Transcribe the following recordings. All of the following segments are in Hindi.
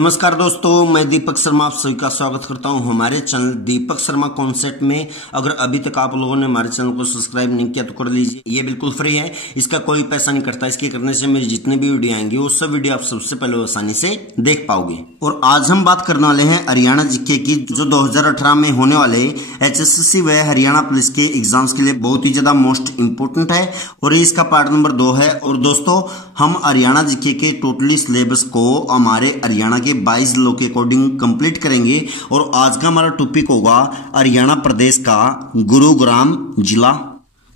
नमस्कार दोस्तों, मैं दीपक शर्मा आप सभी का स्वागत करता हूं हमारे चैनल दीपक शर्मा कॉन्सेप्ट में। अगर अभी तक आप लोगों ने हमारे चैनल को सब्सक्राइब नहीं किया तो कर लीजिए, ये बिल्कुल फ्री है, इसका कोई पैसा नहीं कटता। इसके करने से मेरी जितने भी वीडियो आएंगे वो सब वीडियो आप सबसे पहले आसानी से देख पाओगे। और आज हम बात करने वाले हैं हरियाणा जीके की, जो 2018 में होने वाले HSSC व हरियाणा पुलिस के एग्जाम्स के लिए बहुत ही ज्यादा मोस्ट इंपोर्टेंट है और इसका पार्ट नंबर 2 है। और दोस्तों, हम हरियाणा जीके के टोटली सिलेबस को हमारे हरियाणा के 22 जिलों के अकॉर्डिंग कंप्लीट करेंगे। और आज का हमारा टॉपिक होगा हरियाणा प्रदेश का गुरुग्राम जिला।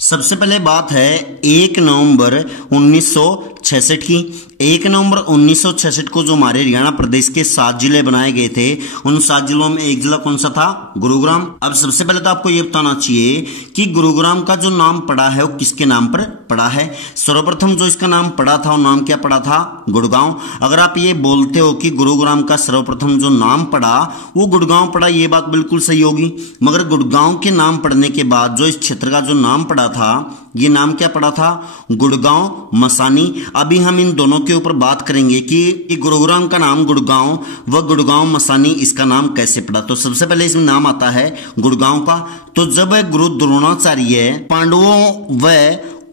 सबसे पहले बात है 1 नवंबर 1966 की। 1 नवंबर 1966 को जो हमारे हरियाणा प्रदेश के 7 जिले बनाए गए थे, उन 7 जिलों में एक जिला कौन सा था? गुरुग्राम। अब सबसे पहले तो आपको यह बताना चाहिए कि गुरुग्राम का जो नाम पड़ा है वो किसके नाम पर पड़ा है। सर्वप्रथम जो इसका नाम पड़ा था वो नाम क्या पड़ा था? गुड़गांव। अगर आप ये बोलते हो कि गुरुग्राम का सर्वप्रथम जो नाम पड़ा वो गुड़गांव पड़ा, ये बात बिल्कुल सही होगी। मगर गुड़गांव के नाम पड़ने के बाद जो इस क्षेत्र का जो नाम पड़ा था, ये नाम क्या पड़ा था? गुड़गांव मसानी। अभी हम इन दोनों के ऊपर बात करेंगे कि गुरुग्राम का नाम गुड़गांव व गुड़गांव मसानी इसका नाम कैसे पड़ा। तो सबसे पहले इसमें नाम आता है गुड़गांव का। तो जब गुरु द्रोणाचार्य पांडवों व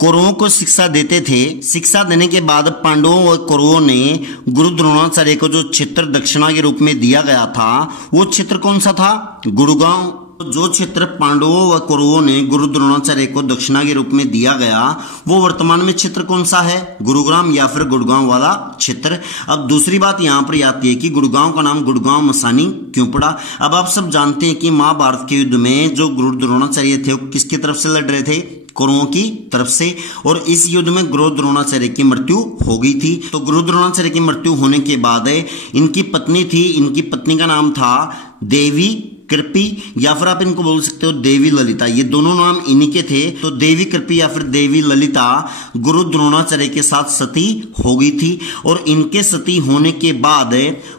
कौरवों को शिक्षा देते थे, शिक्षा देने के बाद पांडवों व कौरवों ने गुरु द्रोणाचार्य को जो क्षेत्र दक्षिणा के रूप में दिया गया था, वो क्षेत्र कौन सा था? गुड़गांव। जो क्षेत्र पांडवों व कौरवों ने गुरु द्रोणाचार्य को दक्षिणा के रूप में दिया गया, वो वर्तमान में क्षेत्र कौन सा है? गुरुग्राम या फिर गुड़गांव वाला क्षेत्र। अब दूसरी बात यहां पर आती है कि गुड़गांव का नाम गुड़गांव मसानी क्यों पड़ा। अब आप सब जानते हैं कि महाभारत के युद्ध में जो गुरु द्रोणाचार्य थे वो किसकी तरफ से लड़ रहे थे? कौरवों की तरफ से। और इस युद्ध में गुरु द्रोणाचार्य की मृत्यु हो गई थी। तो गुरु द्रोणाचार्य की मृत्यु होने के बाद इनकी पत्नी थी, इनकी पत्नी का नाम था देवी कृपी या फिर आप इनको बोल सकते हो देवी ललिता। ये दोनों नाम इन्हीं के थे। तो देवी कृपी या फिर देवी ललिता गुरु द्रोणाचार्य के साथ सती हो गई थी। और इनके सती होने के बाद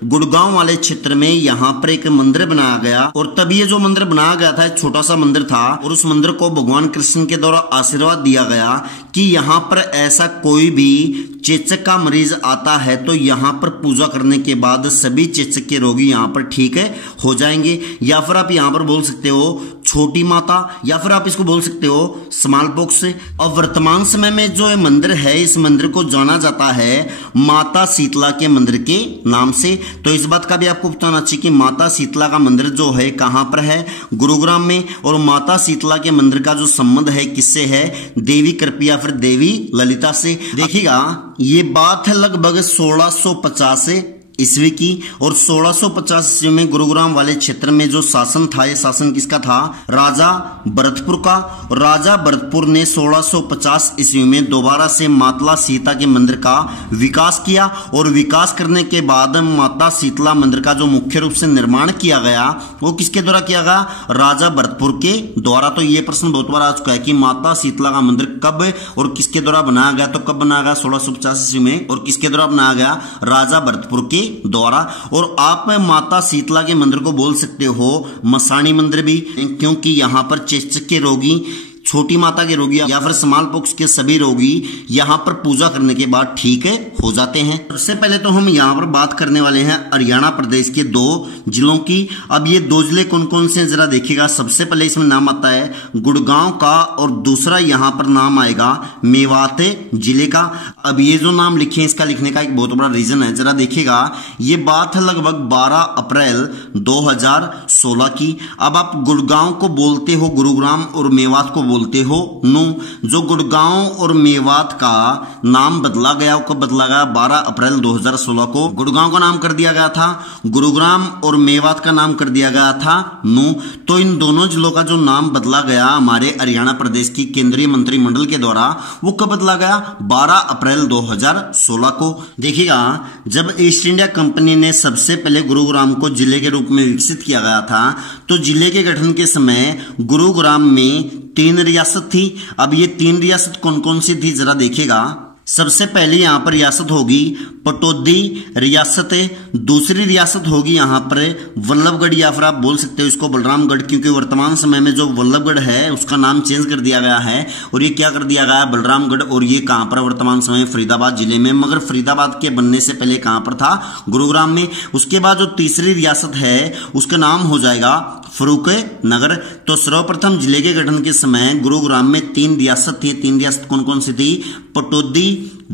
गुड़गांव वाले क्षेत्र में यहाँ पर एक मंदिर बनाया गया। और तब ये जो मंदिर बनाया गया था, एक छोटा सा मंदिर था, और उस मंदिर को भगवान कृष्ण के द्वारा आशीर्वाद दिया गया कि यहाँ पर ऐसा कोई भी चेचक का मरीज आता है तो यहाँ पर पूजा करने के बाद सभी चेचक के रोगी यहाँ पर ठीक हो जाएंगे। या फिर आप यहाँ पर बोल सकते हो छोटी माता, या फिर आप इसको बोल सकते हो स्मॉल पॉक्स। और वर्तमान समय में जो ये मंदिर है, इस मंदिर को जाना जाता है माता शीतला के मंदिर के नाम से। तो इस बात का भी आपको बताना चाहिए कि माता शीतला का मंदिर जो है कहां पर है? गुरुग्राम में। और माता शीतला के मंदिर का जो संबंध है किससे है? देवी कृपी या फिर देवी ललिता से। देखिएगा, ये बात है लगभग 1650 ईस्वी की। और 1650 ईस्वी में गुरुग्राम वाले क्षेत्र में जो शासन था, ये शासन किसका था? राजा भरतपुर का। राजा भरतपुर ने 1650 ईस्वी में दोबारा से माता सीता के मंदिर का विकास किया। और विकास करने के बाद माता शीतला मंदिर का जो मुख्य रूप से निर्माण किया गया वो किसके द्वारा किया गया? राजा भरतपुर के द्वारा। तो ये प्रश्न बहुत बार आ चुका है कि माता शीतला का मंदिर कब और किसके द्वारा बनाया गया। तो कब बनाया गया? 1650 ईस्वी में। और किसके द्वारा बनाया गया? राजा भरतपुर के द्वारा। और आप माता शीतला के मंदिर को बोल सकते हो मसानी मंदिर भी, क्योंकि यहां पर चेचक के रोगी, छोटी माता के रोगी या फिर स्मॉल पॉक्स के सभी रोगी यहाँ पर पूजा करने के बाद ठीक हो जाते हैं। सबसे पहले तो हम यहाँ पर बात करने वाले हैं हरियाणा प्रदेश के 2 जिलों की। अब ये 2 जिले कौन कौन से जरा देखिएगा। सबसे पहले इसमें नाम आता है गुड़गांव का और दूसरा यहाँ पर नाम आएगा मेवात जिले का। अब ये जो नाम लिखे हैं, इसका लिखने का एक बहुत बड़ा रीजन है, जरा देखिएगा। ये बात है लगभग 12 अप्रैल 2016 की। अब आप गुड़गांव को बोलते हो गुरुग्राम और मेवात को बोलते हो नो। जो गुड़गांव और मेवात का नाम बदला गया, कब बदला गया? 12 अप्रैल 2016 को गुड़गांव का नाम कर दिया गया था गुरुग्राम और मेवात का नाम कर दिया गया था नो। तो इन दोनों जिलों का जो नाम बदला गया हमारे हरियाणा प्रदेश की केंद्रीय मंत्रिमंडल के द्वारा, वो कब बदला गया? 12 अप्रैल 2016 को। देखिएगा, जब ईस्ट इंडिया कंपनी ने सबसे पहले गुरुग्राम को जिले के रूप में विकसित किया गया था, तो जिले के गठन के समय गुरुग्राम में 3 रियासत थी। अब ये 3 रियासत कौन कौन सी थी जरा देखिएगा। सबसे पहले यहाँ पर रियासत होगी पटौदी रियासत, दूसरी रियासत होगी यहाँ पर वल्लभगढ़, या फिर आप बोल सकते हो इसको बलरामगढ़, क्योंकि वर्तमान समय में जो वल्लभगढ़ है उसका नाम चेंज कर दिया गया है और ये क्या कर दिया गया है, बलरामगढ़। और ये कहाँ पर वर्तमान समय फरीदाबाद जिले में, मगर फरीदाबाद के बनने से पहले कहाँ पर था, गुरुग्राम में। उसके बाद जो तीसरी रियासत है उसका नाम हो जाएगा फरूख नगर। तो सर्वप्रथम जिले के गठन के समय गुरुग्राम में 3 रियासत थी। 3 रियासत कौन कौन सी थी, पटौदी,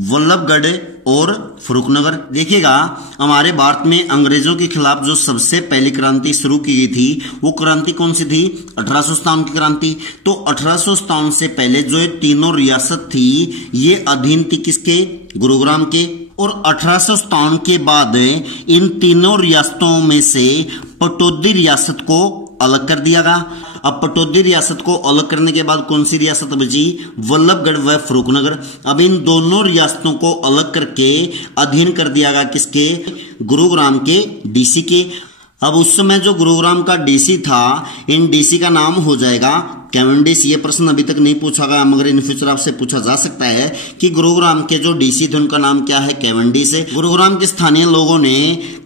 वल्लभगढ़ और फरूखनगर। देखिएगा हमारे भारत में अंग्रेजों के खिलाफ जो सबसे पहली क्रांति शुरू की गई थी वो क्रांति कौन सी थी, 1857 की क्रांति। तो 1857 से पहले जो ये तीनों रियासत थी ये अधीन थी किसके, गुरुग्राम के। और 1857 के बाद इन तीनों रियासतों में से पटौदी रियासत को अलग कर दिया गया। अब पटौदी रियासत को अलग करने के बाद कौन सी रियासत बची, वल्लभगढ़ व फरूखनगर। अब इन दोनों रियासतों को अलग करके अधीन कर दिया गया किसके, गुरुग्राम के डीसी के। अब उस समय जो गुरुग्राम का डीसी था, इन डीसी का नाम हो जाएगा कैवेंडिश। ये प्रश्न अभी तक नहीं पूछा गया मगर इन फ्यूचर आपसे पूछा जा सकता है कि गुरुग्राम के जो डीसी थे उनका नाम क्या है, कैवेंडिश है। गुरुग्राम के स्थानीय लोगों ने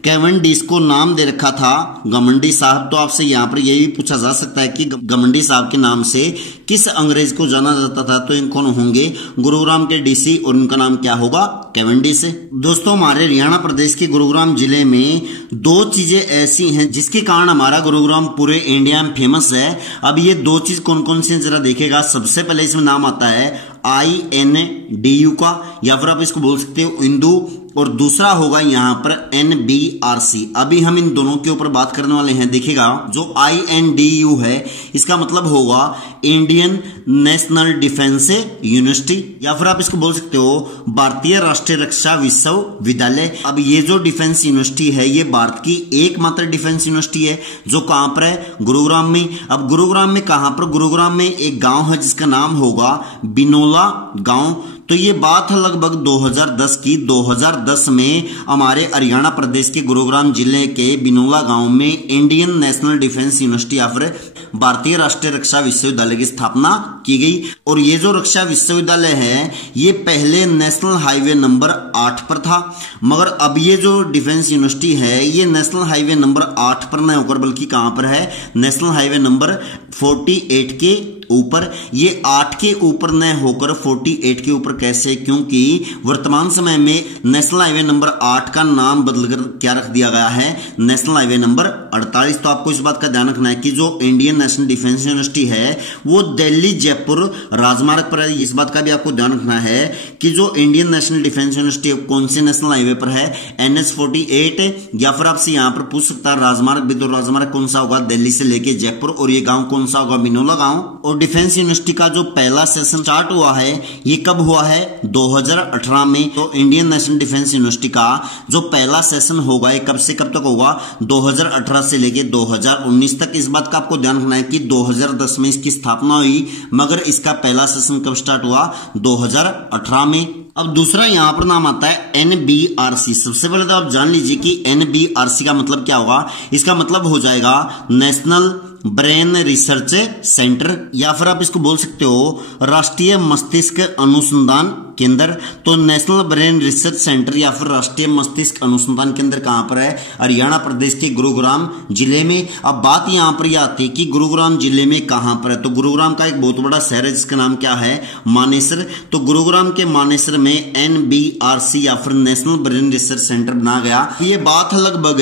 कैवेंडिश को नाम दे रखा था गमंडी साहब। तो आपसे यहाँ पर यह भी पूछा जा सकता है कि गमंडी साहब के नाम से किस अंग्रेज को जाना जाता था, तो इन कौन होंगे, गुरुग्राम के डीसी, और उनका नाम क्या होगा, कैवेंडिश है। दोस्तों हमारे हरियाणा प्रदेश के गुरुग्राम जिले में 2 चीजें ऐसी हैं जिसके कारण हमारा गुरुग्राम पूरे इंडिया में फेमस है। अब ये 2 चीज कौन कौन सी जरा देखेगा। सबसे पहले इसमें नाम आता है INDU का, या फिर आप इसको बोल सकते हो इंदू, और दूसरा होगा यहाँ पर NBRC। अभी हम इन दोनों के ऊपर बात करने वाले हैं। देखिएगा जो INDU है इसका मतलब होगा इंडियन नेशनल डिफेंस यूनिवर्सिटी, या फिर आप इसको बोल सकते हो भारतीय राष्ट्रीय रक्षा विश्वविद्यालय। अब ये जो डिफेंस यूनिवर्सिटी है ये भारत की एकमात्र डिफेंस यूनिवर्सिटी है जो कहां पर है, गुरुग्राम में। अब गुरुग्राम में कहां पर, गुरुग्राम में एक गांव है जिसका नाम होगा बिनोला गांव। तो ये बात है लगभग 2010 की। 2010 में हमारे हरियाणा प्रदेश के गुरुग्राम जिले के बिनोला गांव में इंडियन नेशनल डिफेंस यूनिवर्सिटी या फिर भारतीय राष्ट्रीय रक्षा विश्वविद्यालय की स्थापना की गई। और ये जो रक्षा विश्वविद्यालय है ये पहले नेशनल हाईवे नंबर 8 पर था, मगर अब ये जो डिफेंस यूनिवर्सिटी है ये नेशनल हाईवे नंबर 8 पर न होकर बल्कि कहां पर है, नेशनल हाईवे नंबर 48 के ऊपर। ये 8 के ऊपर न होकर 48 के ऊपर कैसे, क्योंकि वर्तमान समय में नेशनल हाईवे नंबर 8 का नाम बदलकर क्या रख दिया गया है, नेशनल हाईवे नंबर 48। तो आपको इस बात का ध्यान रखना है कि जो इंडियन नेशनल डिफेंस यूनिवर्सिटी है वो दिल्ली जयपुर राजमार्ग पर है। इस बात का भी आपको ध्यान रखना है कि जो इंडियन नेशनल डिफेंस यूनिवर्सिटी कौन से नेशनल हाईवे पर है, NH 48, या फिर आपसे यहां पर पूछ सकता है राजमार्ग भी, तो राजमार्ग कौन सा होगा, दिल्ली से लेके जयपुर। और ये गांव कौन सा होगा, बिनोला गांव। और डिफेंस यूनिवर्सिटी का जो पहला सेशन स्टार्ट हुआ है ये कब हुआ है, 2018 में। तो इंडियन नेशनल डिफेंस यूनिवर्सिटी का जो पहला सेशन होगा ये कब से कब तक होगा, 2018 से लेके 2019 तक। इस बात का आपको ध्यान रखना है कि 2010 में इसकी स्थापना हुई मगर इसका पहला सेशन कब स्टार्ट हुआ, 2018 में। अब दूसरा यहां पर नाम आता है NBRC। सबसे पहले तो आप जान लीजिए कि NBRC का मतलब क्या होगा। इसका मतलब हो जाएगा नेशनल ब्रेन रिसर्च सेंटर, या फिर आप इसको बोल सकते हो राष्ट्रीय मस्तिष्क अनुसंधान केंद्र। तो नेशनल ब्रेन रिसर्च सेंटर या फिर राष्ट्रीय मस्तिष्क अनुसंधान केंद्र कहां पर है, हरियाणा प्रदेश के गुरुग्राम जिले में। अब बात यहां पर यह आती है कि गुरुग्राम जिले में कहां पर है, तो गुरुग्राम का एक बहुत बड़ा शहर है जिसका नाम क्या है, मानेसर। तो गुरुग्राम के मानेसर में NBRC या फिर नेशनल ब्रेन रिसर्च सेंटर बना गया। ये बात है लगभग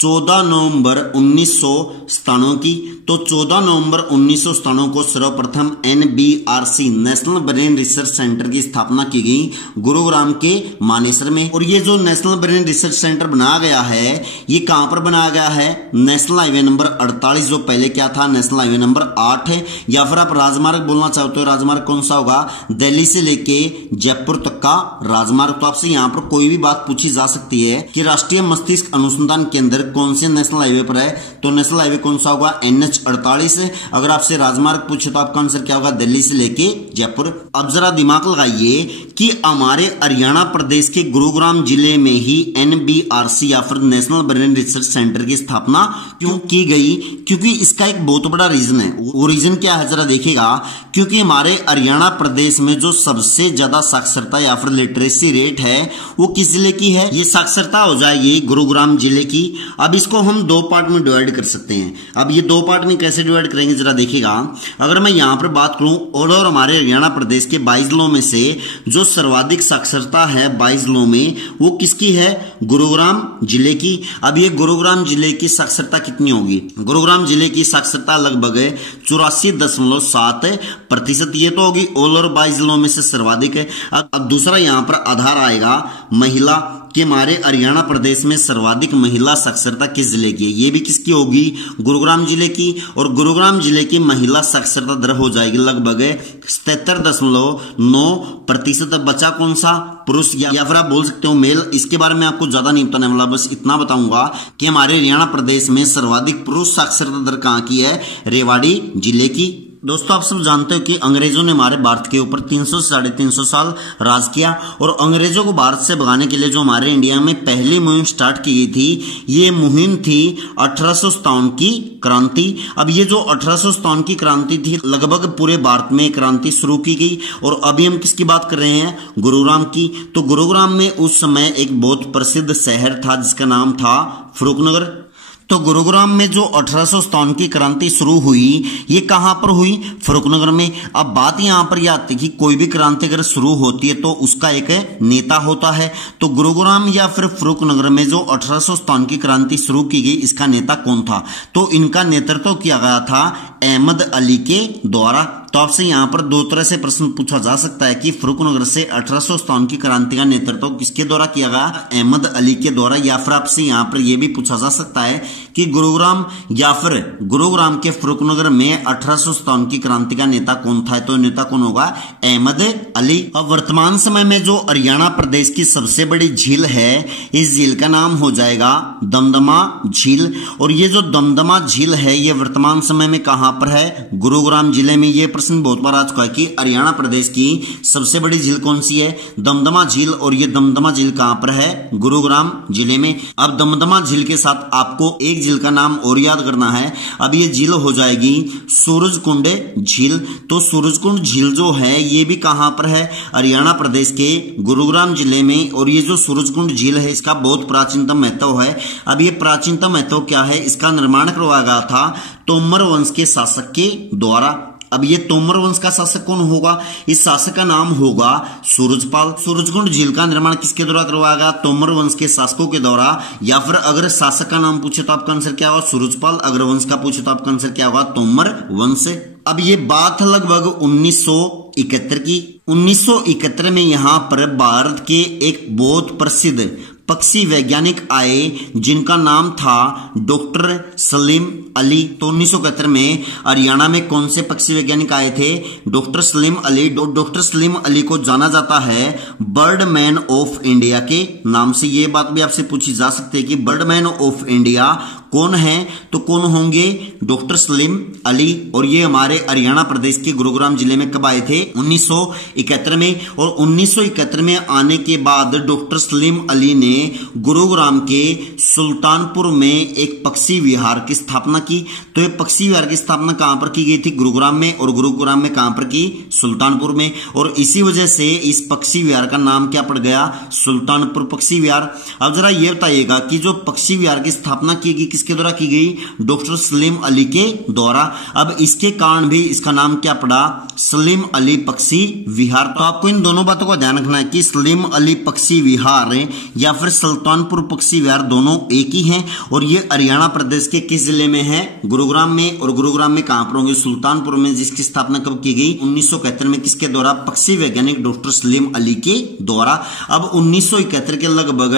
14 नवंबर 1997 की। तो 14 नवंबर 1997 को सर्वप्रथम NBRC national brain research centre की स्थापना की गई गुरुग्राम के मानेसर में। और ये जो नेशनल ब्रेन रिसर्च सेंटर बनाया गया है ये कहां पर बनाया गया है, नेशनल हाईवे नंबर 48, जो पहले क्या था, नेशनल हाईवे नंबर 8 है। या फिर आप राजमार्ग बोलना चाहते हो, राजमार्ग कौन सा होगा, दिल्ली से लेके जयपुर तक का राजमार्ग। तो आपसे यहां पर कोई भी बात पूछी जा सकती है कि राष्ट्रीय मस्तिष्क अनुसंधान केंद्र कौन से नेशनल हाईवे पर है, तो नेशनल हाईवे कौन सा होगा, NH NH48। अगर आपसे राजमार्ग पूछे तो आपका आंसर क्या होगा, दिल्ली से लेके जयपुर। अब जरा दिमाग लगाइए कि हमारे हरियाणा प्रदेश के गुरुग्राम जिले में ही NBRC या फिर नेशनल ब्रेन रिसर्च सेंटर की स्थापना क्यों की गई, क्योंकि इसका एक बहुत बड़ा रीजन है। वो रीजन क्या है जरा देखिएगा, क्योंकि हमारे हरियाणा प्रदेश में जो सबसे ज्यादा साक्षरता या फिर लिटरेसी रेट है वो किस जिले की है, ये साक्षरता हो जाएगी गुरुग्राम जिले की। अब इसको हम दो पार्ट में डिवाइड कर सकते हैं। अब ये दो पार्ट में कैसे डिवाइड करेंगे जरा देखिएगा। अगर मैं यहां पर बात करूं ऑल ओवर हमारे हरियाणा प्रदेश के 22 जिलों में से जो सर्वाधिक साक्षरता है 22 जिलों में वो किसकी है, गुरुग्राम जिले की। अब ये गुरुग्राम जिले की साक्षरता कितनी होगी, गुरुग्राम जिले की साक्षरता लगभग 84.7%। ये तो होगी ऑल ओवर 22 जिलों में से सर्वाधिक है। अब दूसरा यहां पर आधार आएगा महिला कि हमारे हरियाणा प्रदेश में सर्वाधिक महिला साक्षरता किस जिले की है, ये भी किसकी होगी, गुरुग्राम जिले की। और गुरुग्राम जिले की महिला साक्षरता दर हो जाएगी लगभग 77.9%। बचा कौन सा, पुरुष या फिर आप बोल सकते हो मेल। इसके बारे में आपको ज्यादा नहीं बताने वाला, बस इतना बताऊंगा कि हमारे हरियाणा प्रदेश में सर्वाधिक पुरुष साक्षरता दर कहां की है, रेवाड़ी जिले की। दोस्तों आप सब जानते हो कि अंग्रेजों ने हमारे भारत के ऊपर 300 से 350 साल राज किया और अंग्रेजों को भारत से भगाने के लिए जो हमारे इंडिया में पहली मुहिम स्टार्ट की गई थी, ये मुहिम थी 1857 की क्रांति। अब ये जो 1857 की क्रांति थी लगभग पूरे भारत में क्रांति शुरू की गई। और अभी हम किसकी बात कर रहे हैं, गुरुग्राम की। तो गुरुग्राम में उस समय एक बहुत प्रसिद्ध शहर था जिसका नाम था फरूखनगर। तो गुरुग्राम में जो 1857 की क्रांति शुरू हुई ये कहां पर हुई, फरूखनगर में। अब बात यहां पर यह आती है कि कोई भी क्रांति अगर शुरू होती है तो उसका एक नेता होता है। तो गुरुग्राम या फिर फरूखनगर में जो 1857 की क्रांति शुरू की गई इसका नेता कौन था, तो इनका नेतृत्व किया गया था अहमद अली के द्वारा। तो आपसे यहां पर दो तरह से प्रश्न पूछा जा सकता है कि फरूखनगर से 1857 की क्रांति का नेतृत्व किसके द्वारा किया गया, अहमद अली के द्वारा। या फिर आपसे यहां पर यह भी पूछा जा सकता है कि गुरुग्राम या फिर गुरुग्राम के फरूखनगर में 1857 की क्रांति का नेता कौन था, तो नेता कौन होगा, अहमद अली। अब वर्तमान समय में जो हरियाणा प्रदेश की सबसे बड़ी झील है इस झील का नाम हो जाएगा दमदमा झील। और ये जो दमदमा झील है ये वर्तमान समय में कहां पर है, गुरुग्राम जिले में। ये प्रश्न बहुत बार आ चुका है कि हरियाणा प्रदेश की सबसे बड़ी झील कौन सी है, दमदमा झील। और ये दमदमा झील कहां पर है, गुरुग्राम जिले में। अब दमदमा झील के साथ आपको एक झील का नाम और याद करना है। अब ये झील हो जाएगी सूरजकुंड झील। तो सूरजकुंड झील जो है ये भी कहां पर है, हरियाणा प्रदेश के गुरुग्राम जिले में। और ये जो सूरजकुंड झील है इसका बहुत प्राचीनतम महत्व है। अब ये प्राचीनतम महत्व क्या है, इसका निर्माण करवाया गया था तोमर वंश के शासक के द्वारा। अब ये तोमर वंश का शासक कौन होगा, इस शासक का नाम होगा सूरजपाल। सूरजकुंड झील का निर्माण किसके द्वारा करवाया गया, तोमर वंश के शासकों के द्वारा। या फिर अगर शासक का नाम पूछे तो आपका आंसर क्या होगा, सूरजपाल। अगर वंश का पूछे तो आपका आंसर क्या होगा, तोमर वंश। अब ये बात लगभग 1971 की। 1971 में यहां पर भारत के एक बहुत प्रसिद्ध पक्षी वैज्ञानिक आए जिनका नाम था डॉक्टर सलीम अली। तो 1971 में हरियाणा में कौन से पक्षी वैज्ञानिक आए थे, डॉक्टर सलीम अली। डॉक्टर सलीम अली को जाना जाता है बर्डमैन ऑफ इंडिया के नाम से। ये बात भी आपसे पूछी जा सकती है कि बर्डमैन ऑफ इंडिया कौन है, तो कौन होंगे, डॉक्टर सलीम अली। और ये हमारे हरियाणा प्रदेश के गुरुग्राम जिले में कब आए थे, 1971 में। और 1971 में आने के बाद डॉक्टर सलीम अली ने गुरुग्राम के सुल्तानपुर में एक पक्षी विहार की स्थापना की। तो ये पक्षी विहार की स्थापना कहां पर की गई थी, गुरुग्राम में। और गुरुग्राम में कहां पर की, सुल्तानपुर में। और इसी वजह से इस पक्षी विहार का नाम क्या पड़ गया, सुल्तानपुर पक्षी विहार। अब जरा ये बताइएगा कि जो पक्षी विहार की स्थापना की गई किसके द्वारा की गई, डॉक्टर सलीम अली के द्वारा। अब इसके कारण भी इसका नाम क्या पड़ा, सलीम अली पक्षी विहार। तो आपको इन दोनों बातों का ध्यान रखना है कि सलीम अली पक्षी विहार या फिर सुल्तानपुर पक्षी विहार दोनों एक ही हैं। और ये हरियाणा प्रदेश के किस जिले में है, गुरुग्राम में। और गुरुग्राम में कहां पर होंगे, सुल्तानपुर में, जिसकी स्थापना कब की गई, 1971 में। किसके द्वारा, पक्षी वैज्ञानिक डॉक्टर सलीम अली के द्वारा। अब 1971 के लगभग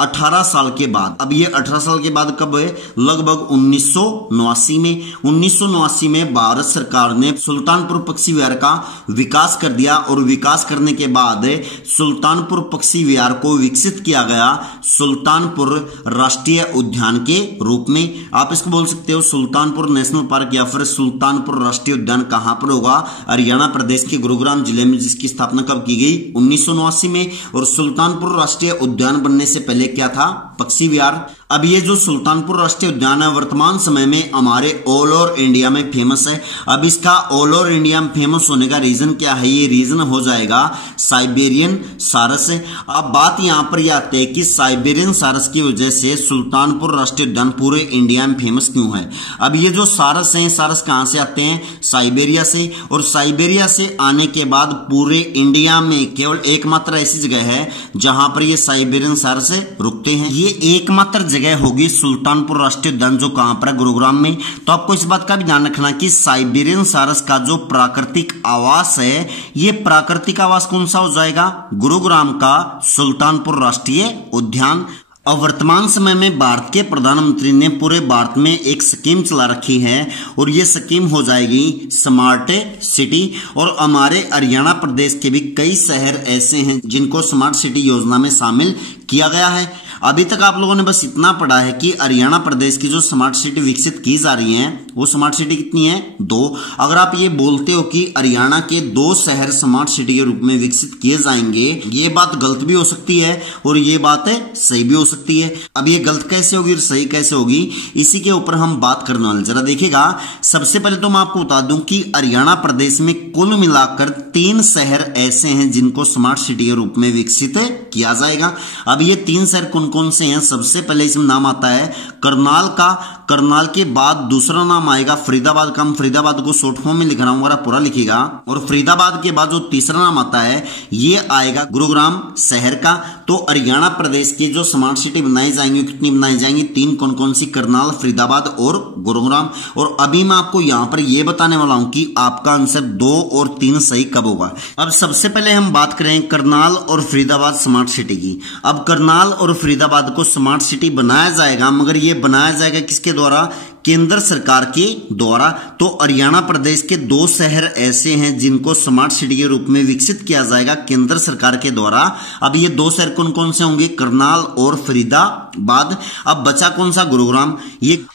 18 साल के बाद, अब ये 18 साल के बाद कब लगभग 1989 में 1989 में भारत सरकार ने सुल्तानपुर पक्षी विहार का विकास कर दिया और विकास करने के बाद सुल्तानपुर पक्षी विहार को विकसित किया गया सुल्तानपुर राष्ट्रीय उद्यान के रूप में। आप इसको बोल सकते हो सुल्तानपुर नेशनल पार्क या फिर सुल्तानपुर राष्ट्रीय उद्यान। कहां पर होगा? हरियाणा प्रदेश के गुरुग्राम जिले में, जिसकी स्थापना कब की गई? 1989 में। और सुल्तानपुर राष्ट्रीय उद्यान बनने से पहले क्या था? पक्षी विहार। अब ये जो सुल्तानपुर राष्ट्रीय उद्यान है वर्तमान समय में हमारे ऑल ओवर इंडिया में फेमस है। अब इसका ऑल ओवर इंडिया में फेमस होने का रीजन क्या है? ये रीजन हो जाएगा साइबेरियन सारस। अब बात यहां पर यह आती है कि साइबेरियन सारस की वजह से सुल्तानपुर राष्ट्रीय उद्यान पूरे इंडिया में फेमस क्यों है? अब ये जो सारस हैं, सारस कहां से आते हैं? साइबेरिया से। और साइबेरिया से आने के बाद पूरे इंडिया में केवल एकमात्र ऐसी जगह है जहां पर ये साइबेरियन सारस रुकते हैं। ये एकमात्र जगह होगी सुल्तानपुर राष्ट्रीय उद्यान, जो कहां पर है? गुरुग्राम में। तो आपको इस बात का भी ध्यान रखना कि साइबेरियन सारस का जो प्राकृतिक आवास है, ये प्राकृतिक आवास कौन सा हो जाएगा? गुरुग्राम का सुल्तानपुर राष्ट्रीय उद्यान। और वर्तमान समय में भारत के प्रधानमंत्री ने पूरे भारत में एक स्कीम चला रखी है और ये स्कीम हो जाएगी स्मार्ट सिटी। और हमारे हरियाणा प्रदेश के भी कई शहर ऐसे हैं जिनको स्मार्ट सिटी योजना में शामिल किया गया है। अभी तक आप लोगों ने बस इतना पढ़ा है कि हरियाणा प्रदेश की जो स्मार्ट सिटी विकसित की जा रही है वो स्मार्ट सिटी कितनी है? 2। अगर आप ये बोलते हो कि हरियाणा के 2 शहर स्मार्ट सिटी के रूप में विकसित किए जाएंगे, ये बात गलत भी हो सकती है और ये बात सही भी हो सकती है। अब ये गलत कैसे होगी और सही कैसे होगी, इसी के ऊपर हम बात करने वाले। जरा देखिएगा, सबसे पहले तो मैं आपको बता दूं कि हरियाणा प्रदेश में कुल मिलाकर 3 शहर ऐसे हैं जिनको स्मार्ट सिटी के रूप में विकसित किया जाएगा। अब ये 3 शहर कौन से हैं? सबसे पहले इसमें नाम आता है करनाल का। करनाल के बाद दूसरा नाम आएगा फरीदाबाद का। हम फरीदाबाद को शॉर्ट फॉर्म में लिख रहा हूं, अगर पूरा लिखिएगा। और फरीदाबाद के बाद जो तीसरा नाम आता है ये आएगा गुरुग्राम शहर का। तो हरियाणा प्रदेश की जो स्मार्ट सिटी बनाई जाएंगी, कितनी बनाई जाएंगी? 3। कौन सी? करनाल, फरीदाबाद और गुरुग्राम। और अभी मैं आपको यहां पर यह बताने वाला हूं कि आपका आंसर 2 और 3 सही कब होगा। अब सबसे पहले हम बात करें करनाल और फरीदाबाद स्मार्ट सिटी की। अब करनाल और फरीदाबाद को स्मार्ट सिटी बनाया जाएगा, मगर यह बनाया जाएगा किसके द्वारा? केंद्र सरकार के द्वारा। तो हरियाणा प्रदेश के 2 शहर ऐसे हैं जिनको स्मार्ट सिटी के रूप में विकसित किया जाएगा केंद्र सरकार के द्वारा। अब ये 2 शहर कौन से होंगे? करनाल और फरीदाबाद। अब बचा कौन सा? गुरुग्राम।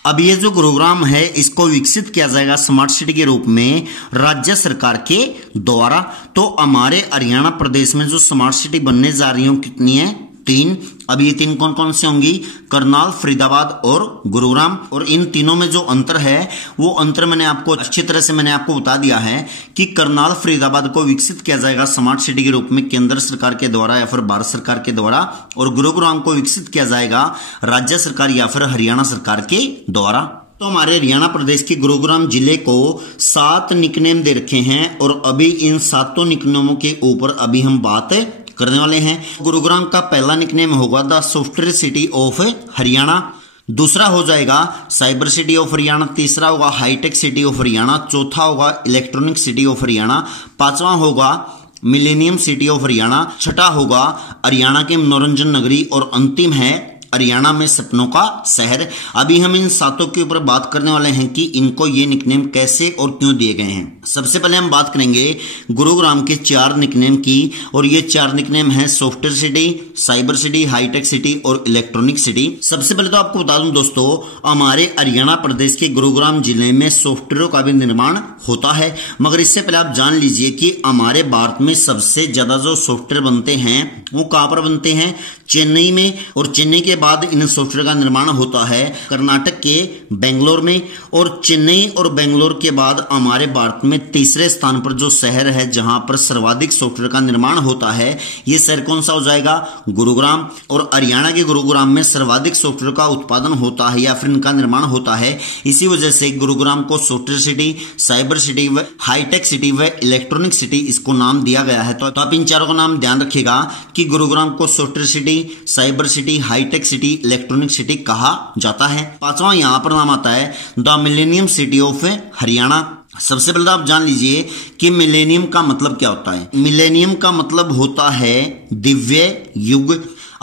अब ये जो गुरुग्राम है इसको विकसित किया जाएगा स्मार्ट सिटी के रूप में राज्य सरकार के द्वारा। तो हमारे हरियाणा प्रदेश में जो स्मार्ट सिटी बनने जा रही है कितनी है? 3। अब ये 3 कौन से होंगी? करनाल, फरीदाबाद और गुरुग्राम। और इन तीनों में जो अंतर है वो अंतर मैंने आपको अच्छी तरह से बता दिया है कि करनाल फरीदाबाद को विकसित किया जाएगा स्मार्ट सिटी के रूप में केंद्र सरकार के द्वारा या फिर भारत सरकार के द्वारा, और गुरुग्राम को विकसित किया जाएगा राज्य सरकार या फिर हरियाणा सरकार के द्वारा। तो हमारे हरियाणा प्रदेश के गुरुग्राम जिले को 7 निकनेम दे रखे हैं और अभी इन 7 निकनेमों के ऊपर अभी हम बात करने वाले हैं। गुरुग्राम का पहला निकनेम होगा the software city of Haryana. दूसरा हो जाएगा साइबर सिटी ऑफ हरियाणा। तीसरा होगा हाईटेक सिटी ऑफ हरियाणा। चौथा होगा इलेक्ट्रॉनिक सिटी ऑफ हरियाणा। 5वां होगा मिलेनियम सिटी ऑफ हरियाणा। छठा होगा हरियाणा के मनोरंजन नगरी। और अंतिम है हरियाणा में सपनों का शहर। अभी हम इन 7 के ऊपर बात करने वाले हैं कि इनको ये निकनेम कैसे और क्यों दिए गए हैं। सबसे पहले हम बात करेंगे गुरुग्राम के 4 निकनेम की, और ये 4 निकनेम हैं software city, cyber city, hi tech city और इलेक्ट्रॉनिक सिटी। सबसे पहले तो आपको बता दूं दोस्तों, हमारे हरियाणा प्रदेश के गुरुग्राम जिले में सॉफ्टवेयर का भी निर्माण होता है। मगर इससे पहले आप जान लीजिए कि हमारे भारत में सबसे ज्यादा जो सॉफ्टवेयर बनते हैं वो कहां पर बनते हैं? चेन्नई में। और चेन्नई के बाद इन सॉफ्टवेयर का निर्माण होता है कर्नाटक के बेंगलोर में। और चेन्नई और बेंगलोर के बाद हमारे भारत में तीसरे स्थान पर जो शहर है जहां पर सर्वाधिक सॉफ्टवेयर का निर्माण होता है, यह शहर कौन सा हो जाएगा? गुरुग्राम। और हरियाणा के गुरुग्राम में सर्वाधिक सॉफ्टवेयर का उत्पादन होता है या फिर इनका निर्माण होता है। इसी वजह से गुरुग्राम को सॉफ्टवेयर सिटी, साइबर सिटी व हाईटेक सिटी व इलेक्ट्रॉनिक सिटी इसको नाम दिया गया है। तो आप इन चारों का नाम ध्यान रखिएगा कि गुरुग्राम को software city, cyber city, hi tech city, electronic city कहा जाता है। 5वां यहां पर नाम आता है the millennium city of Haryana. सबसे पहले तो आप जान लीजिए कि मिलेनियम का मतलब क्या होता है। मिलेनियम का मतलब होता है दिव्य युग।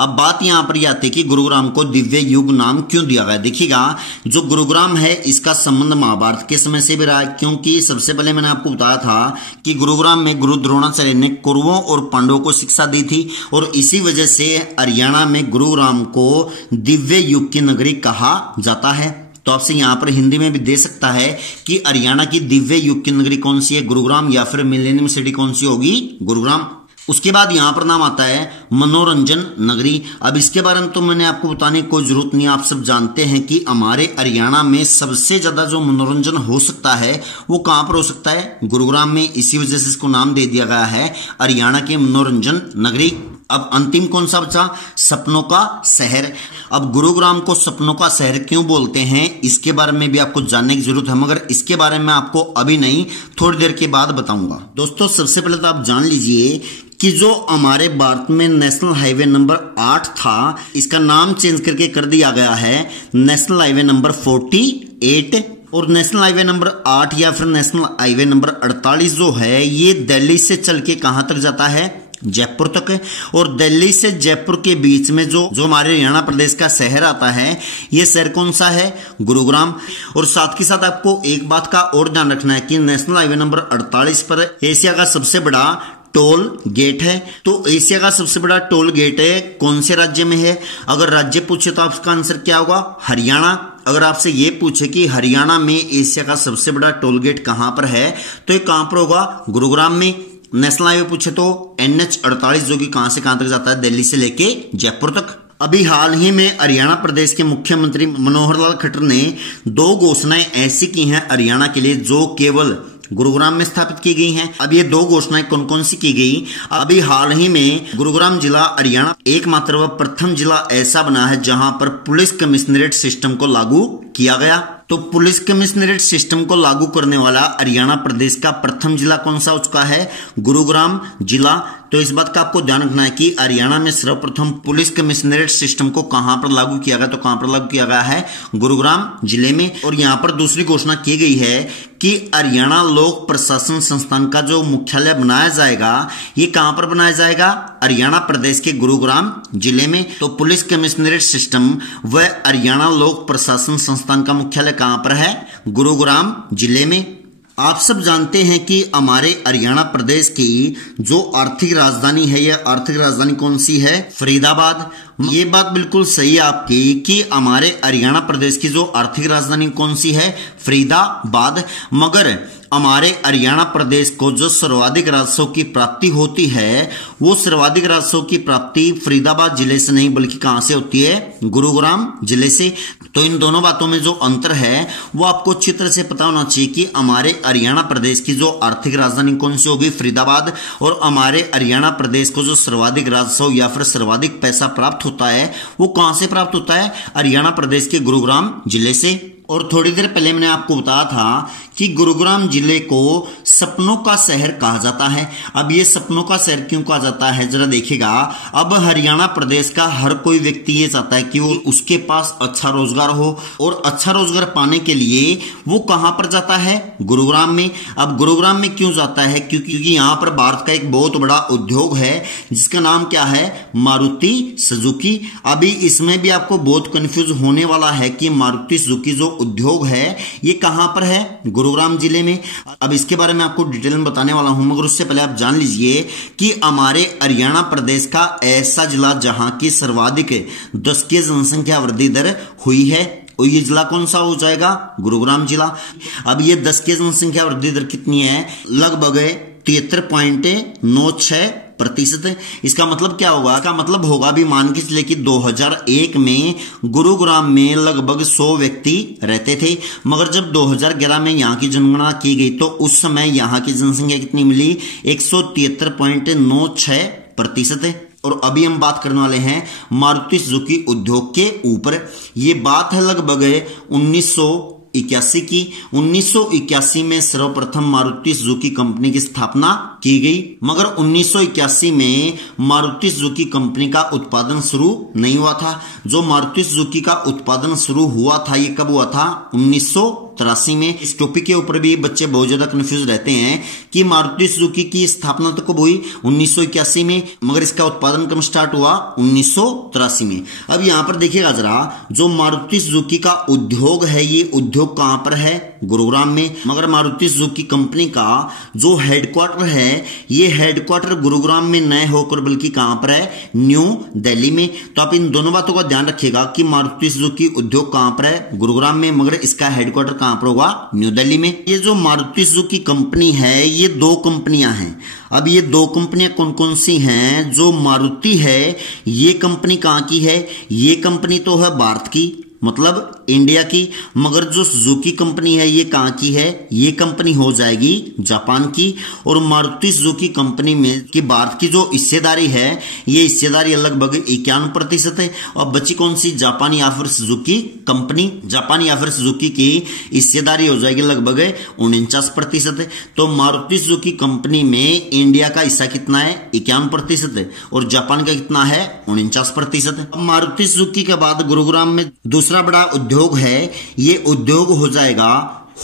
अब बात यहाँ पर आती है कि गुरुग्राम को दिव्य युग नाम क्यों दिया गया। देखिएगा, जो गुरुग्राम है इसका संबंध महाभारत के समय से भी रहा है, क्योंकि सबसे पहले मैंने आपको बताया था कि गुरुग्राम में गुरु द्रोणाचार्य ने कौरवों और पांडवों को शिक्षा दी थी, और इसी वजह से हरियाणा में गुरुग्राम को दिव्य युग की नगरी कहा जाता है। तो आपसे यहाँ पर हिंदी में भी दे सकता है कि हरियाणा की दिव्य युग की नगरी कौन सी है, गुरुग्राम, या फिर मिलेनियम सिटी कौन सी होगी, गुरुग्राम। उसके बाद यहां पर नाम आता है मनोरंजन नगरी। अब इसके बारे में तो मैंने आपको बताने की कोई जरूरत नहीं, आप सब जानते हैं कि हमारे हरियाणा में सबसे ज्यादा जो मनोरंजन हो सकता है वो कहां पर हो सकता है, गुरुग्राम में। इसी वजह से इसको नाम दे दिया गया है हरियाणा की मनोरंजन नगरी। अब अंतिम कौन सा बचा, सपनों का शहर। अब गुरुग्राम को सपनों का शहर क्यों बोलते हैं इसके बारे में भी आपको जानने की जरूरत है, मगर इसके बारे में आपको अभी नहीं, थोड़ी देर के बाद बताऊंगा। दोस्तों, सबसे पहले तो आप जान लीजिए कि जो हमारे भारत में नेशनल हाईवे नंबर 8 था, इसका नाम चेंज करके कर दिया गया है नेशनल हाईवे नंबर 48। और नेशनल हाईवे नंबर 8 या फिर नेशनल हाईवे नंबर 48 जो है, ये दिल्ली से चल के कहां तक जाता है, जयपुर तक। और दिल्ली से जयपुर के बीच में जो हमारे हरियाणा प्रदेश का शहर आता है, ये शहर कौन सा है, गुरुग्राम। और साथ के साथ आपको एक बात का और ध्यान रखना है कि नेशनल हाईवे नंबर 48 पर एशिया का सबसे बड़ा टोल गेट है। तो एशिया का सबसे बड़ा टोल गेट है कौन से राज्य में है, अगर राज्य पूछे तो आपका आंसर क्या होगा, हरियाणा। अगर आपसे ये पूछे कि हरियाणा में एशिया का सबसे बड़ा टोल गेट कहां पर है, तो ये कहां पर होगा, गुरुग्राम में। नेशनल हाईवे पूछे तो NH 48 जो कि कहां से कहां तक जाता है, दिल्ली से लेके जयपुर तक। अभी हाल ही में हरियाणा प्रदेश के मुख्यमंत्री मनोहर लाल खट्टर ने 2 घोषणाएं ऐसी की हैं हरियाणा के लिए जो केवल गुरुग्राम में स्थापित की गई हैं। अब ये 2 घोषणाएं कौन कौन सी की गई, अभी हाल ही में गुरुग्राम जिला हरियाणा एकमात्र व प्रथम जिला ऐसा बना है जहां पर पुलिस कमिश्नरेट सिस्टम को लागू किया गया। तो पुलिस कमिश्नरेट सिस्टम को लागू करने वाला हरियाणा प्रदेश का प्रथम जिला कौन सा हो चुका है, गुरुग्राम जिला। तो इस बात का आपको ध्यान रखना है कि हरियाणा में सर्वप्रथम पुलिस कमिश्नरेट सिस्टम को कहां पर लागू किया गया, तो कहां पर लागू किया गया है, गुरुग्राम जिले में। और यहां पर दूसरी घोषणा की गई है कि हरियाणा लोक प्रशासन संस्थान का जो मुख्यालय बनाया जाएगा, ये कहां पर बनाया जाएगा, हरियाणा प्रदेश के गुरुग्राम जिले में। तो पुलिस कमिश्नरेट सिस्टम व हरियाणा लोक प्रशासन संस्थान का मुख्यालय कहां पर है, गुरुग्राम जिले में। आप सब जानते हैं कि हमारे हरियाणा प्रदेश की जो आर्थिक राजधानी है, यह आर्थिक राजधानी कौन सी है, फरीदाबाद। ये बात बिल्कुल सही है आपकी कि हमारे हरियाणा प्रदेश की जो आर्थिक राजधानी कौन सी है, फरीदाबाद। मगर हमारे हरियाणा प्रदेश को जो सर्वाधिक राजस्व की प्राप्ति होती है, वो सर्वाधिक राजस्व की प्राप्ति फरीदाबाद जिले से नहीं बल्कि कहां से होती है, गुरुग्राम जिले से। तो इन दोनों बातों में जो अंतर है वो आपको अच्छी तरह से पता होना चाहिए कि हमारे हरियाणा प्रदेश की जो आर्थिक राजधानी कौन सी होगी, फरीदाबाद। और हमारे हरियाणा प्रदेश को जो सर्वाधिक राजस्व या फिर सर्वाधिक पैसा प्राप्त होता है वो कहां से प्राप्त होता है, हरियाणा प्रदेश के गुरुग्राम जिले से। और थोड़ी देर पहले मैंने आपको बताया था कि गुरुग्राम जिले को सपनों का शहर कहा जाता है। अब ये सपनों का शहर क्यों कहा जाता है, जरा देखिएगा। अब हरियाणा प्रदेश का हर कोई व्यक्ति ये चाहता है कि वो उसके पास अच्छा रोजगार हो, और अच्छा रोजगार पाने के लिए वो कहां पर जाता है, गुरुग्राम में। अब गुरुग्राम में क्यों जाता है, क्योंकि यहाँ पर भारत का एक बहुत बड़ा उद्योग है जिसका नाम क्या है, मारुति सुजुकी। अभी इसमें भी आपको बहुत कंफ्यूज होने वाला है कि मारुति सुजुकी जो उद्योग है ये कहां पर है, गुरुग्राम जिले में। अब इसके बारे में आपको डिटेल में बताने वाला हूं, मगर उससे पहले आप जान लीजिए कि हमारे हरियाणा प्रदेश का ऐसा जिला जहां की सर्वाधिक 10 की जनसंख्या वृद्धि दर हुई है, और ये जिला कौन सा हो जाएगा, गुरुग्राम जिला। अब ये 10 की जनसंख्या वृद्धि दर कितनी है, लगभग 73.96%। इसका मतलब क्या होगा, इसका मतलब होगा अभी मान के चले कि 2001 में गुरुग्राम में लगभग 100 व्यक्ति रहते थे, मगर जब 2011 में यहाँ की जनगणना की गई तो उस समय यहाँ की जनसंख्या कितनी मिली, 173.96%। और अभी हम बात करने वाले हैं मारुति सुजुकी उद्योग के ऊपर। ये बात है लगभग 1981 की। 1981 में सर्वप्रथम मारुति सुजुकी कंपनी की स्थापना की गई। मगर 1981 में मारुति सुजुकी कंपनी का उत्पादन शुरू नहीं हुआ था। जो मारुति सुजुकी का उत्पादन शुरू हुआ था ये कब हुआ था? 1983 में। इस टॉपिक के ऊपर भी बच्चे बहुत ज्यादा कंफ्यूज रहते हैं कि मारुति सुजुकी की स्थापना तो कब हुई? 1981 में, मगर इसका उत्पादन कब स्टार्ट हुआ? 1983 में। अब यहां पर देखिएगा जरा, जो मारुति सुजुकी का उद्योग है ये उद्योग कहां पर है? गुरुग्राम में। मगर मारुति सुजुकी कंपनी का जो हेडक्वार्टर है ये हेडक्वार्टर गुरुग्राम में न होकर बल्कि कहां पर है? न्यू दिल्ली में। तो आप इन दोनों बातों का ध्यान रखिएगा कि मारुति सुजुकी उद्योग कहां पर है? गुरुग्राम में, मगर इसका हेडक्वार्टर कहां पर होगा? न्यू दिल्ली में। ये जो मारुति सुजुकी कंपनी है ये दो कंपनियां हैं। अब ये दो कंपनियां कौन कौन सी हैं? जो मारुति है ये कंपनी कहां की है? ये कंपनी तो है भारत की, मतलब इंडिया की। मगर जो सुजुकी कंपनी है ये कहां की है? ये कंपनी हो जाएगी जापान की। और मारुति सुजुकी कंपनी में की भारत की जो हिस्सेदारी है ये हिस्सेदारी लगभग 51% है। और बची कौन सी? जापान या फिर सुजुकी कंपनी। जापान या फिर सुजुकी की हिस्सेदारी हो जाएगी लगभग 49%। तो मारुति सुजुकी कंपनी में इंडिया का हिस्सा कितना है? 51% है। और जापान का कितना है? 49%। मारुति सुजुकी के बाद गुरुग्राम में दूसरा बड़ा उद्योग है, ये उद्योग हो जाएगा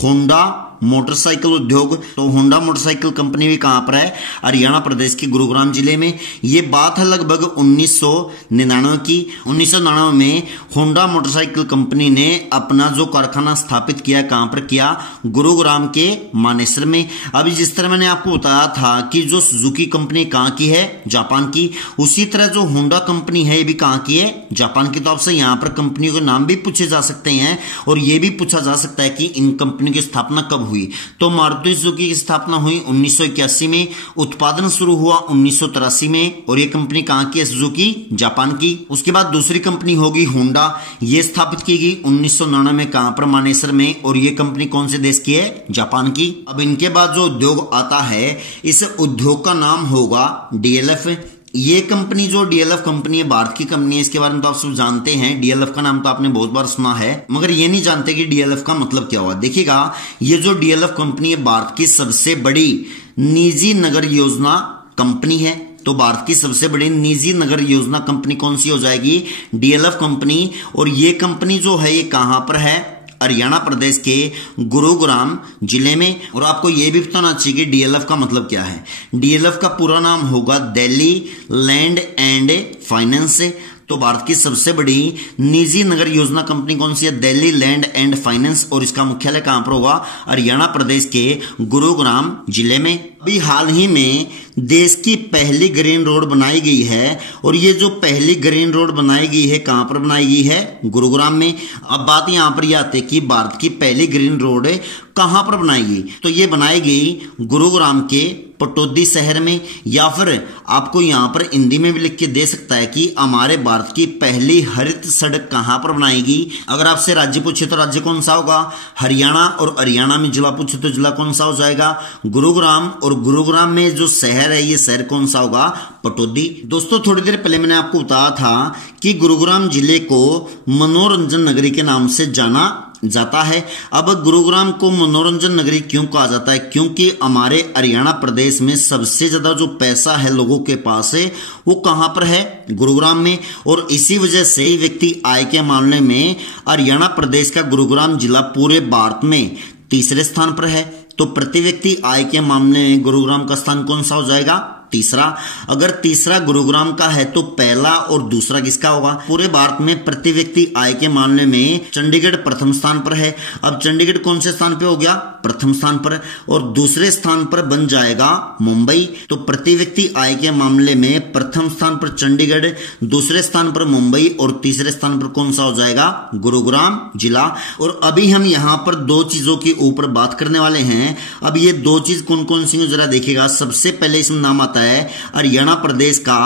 होंडा मोटरसाइकिल उद्योग। तो होंडा मोटरसाइकिल कंपनी भी कहां पर है? हरियाणा प्रदेश के गुरुग्राम जिले में। ये बात है लगभग 1999 की। 1999 में होंडा मोटरसाइकिल कंपनी ने अपना जो कारखाना स्थापित किया, कहां पर किया? गुरुग्राम के मानेसर में। अभी जिस तरह मैंने आपको बताया था कि जो सुजुकी कंपनी कहां की है? जापान की, उसी तरह जो होंडा कंपनी है ये भी कहां की है? जापान की। तो आपसे यहां पर कंपनियों के नाम भी पूछे जा सकते हैं और यह भी पूछा जा सकता है कि इन कंपनियों की स्थापना कब हुई। तो मारुति सुजुकी की स्थापना हुई 1981 में, उत्पादन शुरू हुआ 1983 में। और ये कंपनी कहां की है? सुजुकी, जापान की। उसके बाद दूसरी कंपनी होगी होंडा, ये स्थापित की गई 1999 में। कहां पर? मानेसर में। और ये कंपनी कौन से देश की है? जापान की। अब इनके बाद जो उद्योग आता है इस उद्योग का नाम होगा डीएलएफ। ये कंपनी जो डीएलएफ कंपनी है भारत की कंपनी है, इसके बारे में तो आप सब जानते हैं। डीएलएफ का नाम तो आपने बहुत बार सुना है, मगर ये नहीं जानते कि डीएलएफ का मतलब क्या हुआ। देखिएगा, ये जो डीएलएफ कंपनी है भारत की सबसे बड़ी निजी नगर योजना कंपनी है। तो भारत की सबसे बड़ी निजी नगर योजना कंपनी कौन सी हो जाएगी? DLF company. और ये कंपनी जो है ये कहां पर है? हरियाणा प्रदेश के गुरुग्राम जिले में। और आपको यह भी बताना चाहिए कि डीएलएफ का मतलब क्या है। डीएलएफ का पूरा नाम होगा दिल्ली लैंड एंड फाइनेंस। तो भारत की सबसे बड़ी निजी नगर योजना कंपनी कौन सी है? Delhi land and finance. और इसका मुख्यालय कहां पर होगा? हरियाणा प्रदेश के गुरुग्राम जिले में। अभी हाल ही में देश की पहली ग्रीन रोड बनाई गई है। और ये जो पहली ग्रीन रोड बनाई गई है कहां पर बनाई गई है? गुरुग्राम में। अब बात यहां पर यह आती है कि भारत की पहली ग्रीन रोड कहां पर बनाई गई? तो ये बनाई गई गुरुग्राम के पटौदी शहर में। या फिर आपको यहां पर हिंदी में भी लिख के दे सकता है कि हमारे भारत की पहली हरित सड़क कहां पर बनाएगी। अगर आपसे राज्य पूछे तो राज्य कौन सा होगा? हरियाणा। और हरियाणा में जिला पूछे तो जिला कौन सा हो जाएगा? गुरुग्राम। और गुरुग्राम में जो शहर है ये शहर कौन सा होगा? पटौदी। दोस्तों, थोड़ी देर पहले मैंने आपको बताया था कि गुरुग्राम जिले को मनोरंजन नगरी के नाम से जाना जाता है। अब गुरुग्राम को मनोरंजन नगरी क्यों कहा जाता है? क्योंकि हमारे हरियाणा प्रदेश में सबसे ज्यादा जो पैसा है लोगों के पास है वो कहां पर है? गुरुग्राम में। और इसी वजह से व्यक्ति आय के मामले में हरियाणा प्रदेश का गुरुग्राम जिला पूरे भारत में तीसरे स्थान पर है। तो प्रति व्यक्ति आय के मामले में गुरुग्राम का स्थान कौन सा हो जाएगा? तीसरा। अगर तीसरा गुरुग्राम का है तो पहला और दूसरा किसका होगा? पूरे भारत में प्रति व्यक्ति आय के मामले में चंडीगढ़ प्रथम स्थान पर है। अब चंडीगढ़ कौन से स्थान पे हो गया? प्रथम स्थान पर। और दूसरे स्थान पर बन जाएगा मुंबई। तो प्रति व्यक्ति आय के मामले में प्रथम स्थान पर चंडीगढ़, दूसरे स्थान पर मुंबई और तीसरे स्थान पर कौन सा हो जाएगा? गुरुग्राम जिला। और अभी हम यहाँ पर दो चीजों के ऊपर बात करने वाले हैं। अब ये दो चीज कौन कौन सी जरा देखिएगा। सबसे पहले इसमें नाम आता है हरियाणा प्रदेश का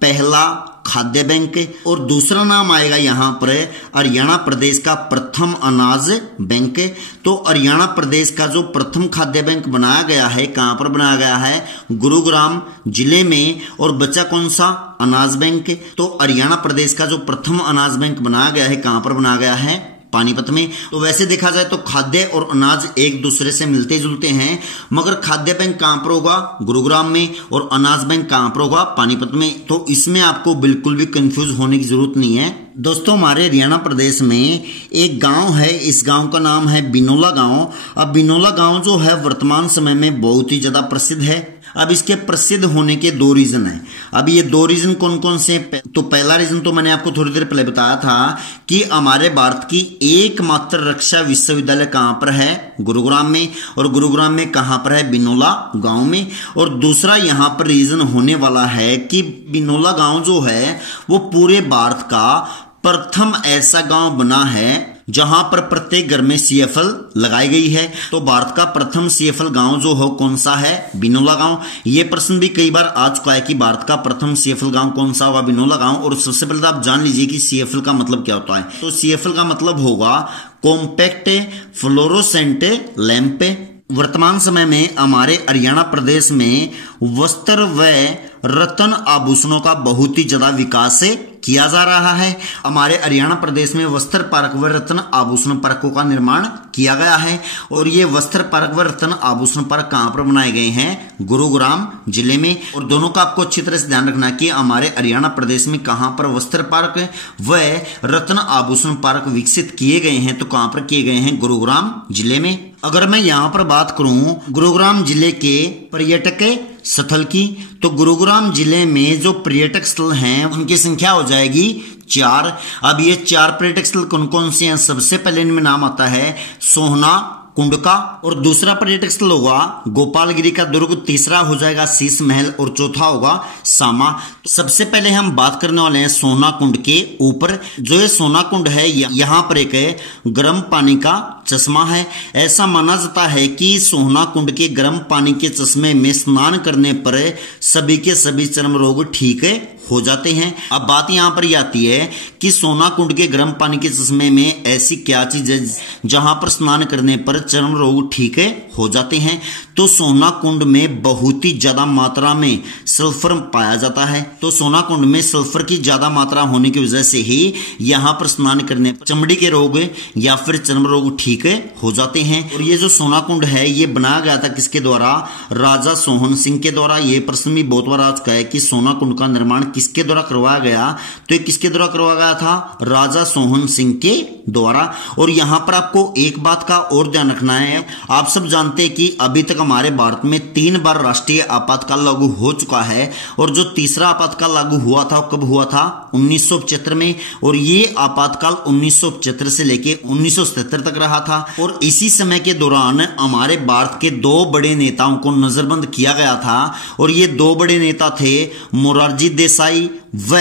पहला खाद्य बैंक। और दूसरा नाम आएगा यहां पर हरियाणा प्रदेश का प्रथम अनाज बैंक। तो हरियाणा प्रदेश का जो प्रथम खाद्य बैंक बनाया गया है कहां पर बनाया गया है? गुरुग्राम जिले में। और बचा कौन सा? अनाज बैंक। तो हरियाणा प्रदेश का जो प्रथम अनाज बैंक बनाया गया है कहां पर बनाया गया है? पानीपत में। तो वैसे देखा जाए तो खाद्य और अनाज एक दूसरे से मिलते जुलते हैं, मगर खाद्य बैंक कहां पर होगा? गुरुग्राम में, और अनाज बैंक कहां पर होगा? पानीपत में। तो इसमें आपको बिल्कुल भी कंफ्यूज होने की जरूरत नहीं है। दोस्तों, हमारे हरियाणा प्रदेश में एक गांव है, इस गांव का नाम है बिनोला गांव। अब बिनोला गांव जो है वर्तमान समय में बहुत ही ज्यादा प्रसिद्ध है। अब इसके प्रसिद्ध होने के दो रीजन हैं। अब ये दो रीजन कौन कौन से? तो पहला रीजन तो मैंने आपको थोड़ी देर पहले बताया था कि हमारे भारत की एकमात्र रक्षा विश्वविद्यालय कहां पर है? गुरुग्राम में। और गुरुग्राम में कहां पर है? बिनोला गांव में। और दूसरा यहां पर रीजन होने वाला है कि बिनोला गांव जो है वो पूरे भारत का प्रथम ऐसा गांव बना है जहां पर प्रत्येक घर में सीएफएल लगाई गई है। तो भारत का प्रथम सीएफएल गांव जो हो कौन सा है? बिनोला गांव। यह प्रश्न भी कई बार आ चुका है कि भारत का प्रथम सीएफएल गांव कौन सा होगा? बिनोला गांव। और सबसे पहले तो आप जान लीजिए कि सीएफएल का मतलब क्या होता है। तो सीएफएल का मतलब होगा कॉम्पैक्ट फ्लोरोसेंट लैंप। वर्तमान समय में हमारे हरियाणा प्रदेश में वस्त्र व रत्न आभूषणों का बहुत ही ज्यादा विकास किया जा रहा है। हमारे हरियाणा प्रदेश में वस्त्र पार्क व रत्न आभूषण पार्कों का निर्माण किया गया है। और ये वस्त्र पार्क व रत्न आभूषण पार्क कहां पर बनाए गए हैं? गुरुग्राम जिले में। और दोनों का आपको अच्छी तरह से ध्यान रखना है कि हमारे हरियाणा प्रदेश में कहां पर वस्त्र पार्क व रत्न आभूषण पार्क विकसित किए गए हैं। तो कहां पर किए गए हैं? गुरुग्राम जिले में। अगर मैं यहां पर बात करूं गुरुग्राम जिले के पर्यटक स्थल की, तो गुरुग्राम जिले में जो पर्यटक स्थल हैं उनकी संख्या हो जाएगी 4। अब ये 4 पर्यटक स्थल कौन कौन से हैं? सबसे पहले इनमें नाम आता है सोहना कुंड का, और दूसरा पर्यटक स्थल होगा गोपालगिरी का दुर्ग, तीसरा हो जाएगा शीश महल, और चौथा होगा सामा। सबसे पहले हम बात करने वाले हैं सोना कुंड के ऊपर। जो ये सोना कुंड है यहाँ पर एक गर्म पानी का चश्मा है। ऐसा माना जाता है कि सोना कुंड के गर्म पानी के चश्मे में स्नान करने पर सभी के सभी चर्म रोग ठीक हो जाते हैं। अब बात यहां पर यह आती है कि सोना कुंड के गर्म पानी के चश्मे में ऐसी क्या चीज है जहां पर स्नान करने पर चर्म रोग ठीक हो जाते हैं? तो सोना कुंड में बहुत ही ज्यादा मात्रा में सल्फर पाया जाता है। तो सोना कुंड में सल्फर की ज्यादा मात्रा होने की वजह से ही यहां पर स्नान करने पर चमड़ी के रोग या फिर चर्म रोग ठीक हो जाते हैं। और ये जो सोना कुंड है ये बनाया गया था किसके द्वारा? राजा सोहन सिंह के द्वारा। ये प्रश्न भी बहुत बार आ चुका है कि सोना कुंड का निर्माण किसके द्वारा करवाया गया? तो ये किसके द्वारा करवाया गया था? राजा सोहन सिंह के द्वारा। और यहां पर आपको एक बात का और ध्यान रखना है। आप सब जानते हैं कि अभी तक हमारे भारत में 3 बार राष्ट्रीय आपातकाल लागू हो चुका है। और जो तीसरा आपातकाल लागू हुआ था कब हुआ था? 1975 में। और ये आपातकाल 1975 से लेके 1977 तक रहा था। और इसी समय के दौरान हमारे भारत के 2 बड़े नेताओं को नजरबंद किया गया था। और ये 2 बड़े नेता थे मोरारजी देसाई व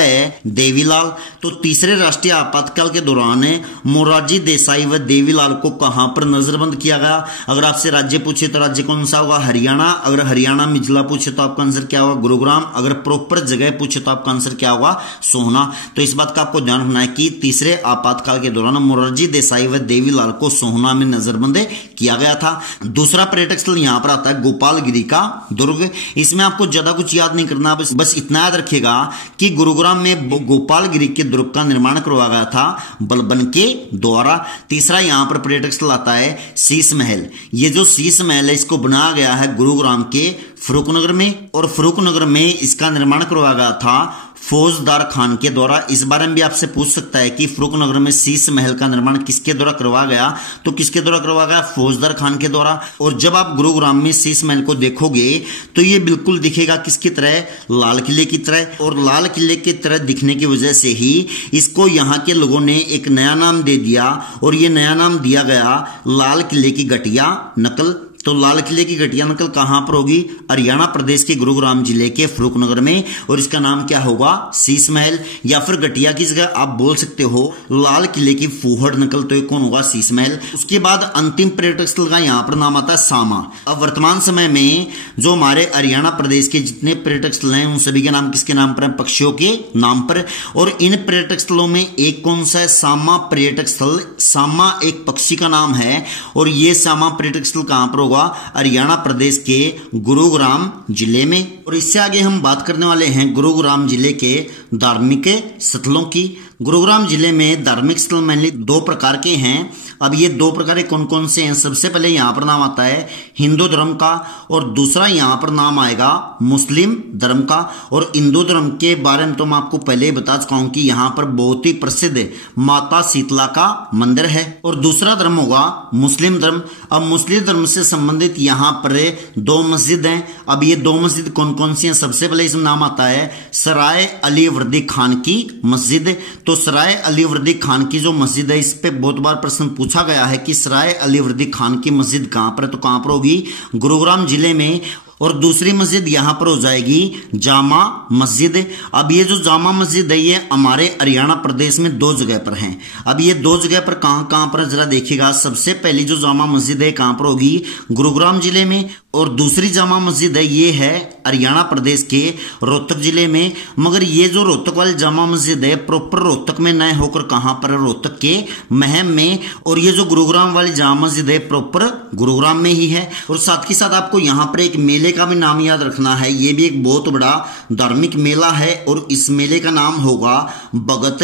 देवीलाल। तो तीसरे राष्ट्रीय आपातकाल के दौरान मोरारजी देसाई व देवीलाल को कहां पर नजरबंद किया गया? अगर आपसे राज्य पूछे तो राज्य कौन सा होगा? हरियाणा। अगर हरियाणा में जिला पूछे तो आपका आंसर क्या होगा? गुरुग्राम। अगर प्रॉपर जगह पूछे तो आपका आंसर क्या होगा? सोहना। तो इस बात का आपको ध्यान रखना है कि तीसरे आपातकाल के दौरान मोरारजी देसाई व देवीलाल को सोहना में नजरबंद किया गया था। दूसरा पर्यटक स्थल यहां पर आता है गोपालगिरी का दुर्ग। इसमें आपको ज्यादा कुछ याद नहीं करना, बस इतना याद रखिएगा कि गुरुग्राम में गोपालगिरी के दुर्ग का निर्माण करवाया गया था बलबन के द्वारा। तीसरा यहां पर पर्यटक स्थल आता है शीश महल। ये जो शीश महल है इसको बनाया गया है गुरुग्राम के फरूखनगर में। और फरूखनगर में इसका निर्माण करवाया गया था फौजदार खान के द्वारा। इस बारे में भी आपसे पूछ सकता है कि फरूखनगर में शीश महल का निर्माण किसके द्वारा करवाया गया? तो किसके द्वारा करवाया गया? फौजदार खान के द्वारा। और जब आप गुरुग्राम में शीश महल को देखोगे तो ये बिल्कुल दिखेगा किसकी तरह? लाल किले की तरह। और लाल किले की तरह दिखने की वजह से ही इसको यहाँ के लोगों ने एक नया नाम दे दिया। और ये नया नाम दिया गया लाल किले की घटिया नकल। तो लाल किले की घटिया नकल कहां पर होगी? हरियाणा प्रदेश के गुरुग्राम जिले के फरूखनगर में। और इसका नाम क्या होगा? शीश महल। या फिर घटिया की जगह आप बोल सकते हो लाल किले की फूहड़ नकल। तो ये कौन होगा? शीश महल। उसके बाद अंतिम पर्यटक स्थल का यहां पर नाम आता है सामा। अब वर्तमान समय में जो हमारे हरियाणा प्रदेश के जितने पर्यटक स्थल हैं उन सभी के नाम किसके नाम पर है? पक्षियों के नाम पर। और इन पर्यटक स्थलों में एक कौन सा है? सामा पर्यटक स्थल। सामा एक पक्षी का नाम है। और ये सामा पर्यटक स्थल कहां पर होगा? होगा हरियाणा प्रदेश के गुरुग्राम जिले में। और इससे आगे हम बात करने वाले हैं गुरुग्राम जिले के धार्मिक स्थलों की। गुरुग्राम जिले में धार्मिक स्थल मेनली दो प्रकार के हैं। अब ये दो प्रकार कौन कौन से हैं? सबसे पहले यहाँ पर नाम आता है हिंदू धर्म का, और दूसरा यहाँ पर नाम आएगा मुस्लिम धर्म का। और हिंदू धर्म के बारे में तो मैं आपको पहले ही बता चुका हूं कि यहाँ पर बहुत ही प्रसिद्ध माता शीतला का मंदिर है। और दूसरा धर्म होगा मुस्लिम धर्म। अब मुस्लिम धर्म से संबंधित यहाँ पर दो मस्जिद हैं। अब ये दो मस्जिद कौन कौन सी हैं? सबसे पहले इसमें नाम आता है सराय अली वर्दी खान की मस्जिद। तो सराय अली वर्दी खान की जो मस्जिद है, इस पे बहुत बार प्रश्न पूछा गया है कि सराय अली वर्दी खान की मस्जिद कहां पर है? तो कहां पर होगी? गुरुग्राम जिले में। और दूसरी मस्जिद यहां पर हो जाएगी जामा मस्जिद। अब ये जो जामा मस्जिद है ये हमारे हरियाणा प्रदेश में दो जगह पर है। अब ये दो जगह पर कहां पर जरा देखिएगा। सबसे पहली जो जामा मस्जिद है कहां पर होगी? गुरुग्राम जिले में। और दूसरी जामा मस्जिद है ये है हरियाणा प्रदेश के रोहतक जिले में। मगर ये जो रोहतक वाली जामा मस्जिद है प्रॉपर रोहतक में न होकर कहां पर है? रोहतक के महम में। और ये जो गुरुग्राम वाली जामा मस्जिद है प्रॉपर गुरुग्राम में ही है। और साथ ही साथ आपको यहाँ पर एक मेले का भी नाम याद रखना है। ये भी एक बहुत बड़ा धार्मिक मेला है और इस मेले का नाम होगा भगत